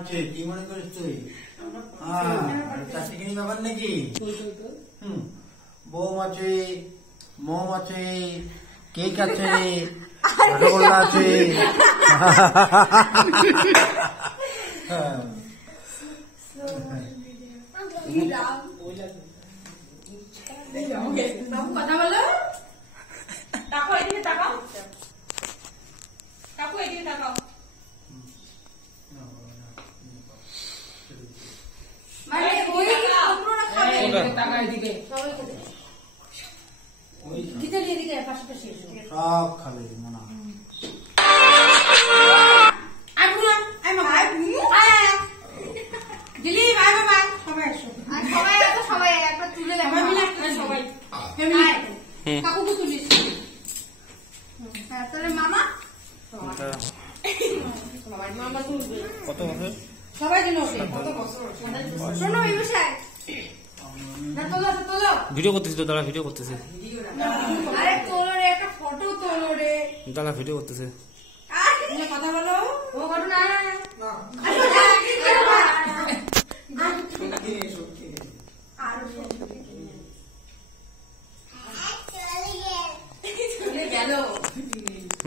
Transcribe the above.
আছে কি মনে করিস তুই? চারটি কিনি ব্যাপার নাকি? বোম আছে, মোম আছে, কেক আছে, রসগোল্লা আছে। কথা বলো, তাকাও এদিকে, তাকাও কাকু এদিকে তাকাও। মানে ওই পুরোটা খাবে, তাকা এদিকে, সবাই খাবে। কিতে এদিকে পাশাপাশি সব খাবে মনে হয়। আই পুরো আই মা আই আয় দিলি আই বাবা সবাই আসো, আর সবাই আসো, সবাই একবার তুলে দাও মিলে সবাই ফ্যামিলি। কাকুকে তুলিস। হ্যাঁ তোরে মামা মামা তুলবে। কত বছর? সবাই দিন ওকে কত বছর? শোনো এই বিষয় না, তোলো তোলো। ভিডিও করতেছি তো, দাঁড়া ভিডিও করতেছে। আরে তোলো রে, একটা ফটো তোলো রে। দাঁড়া ভিডিও করতেছে।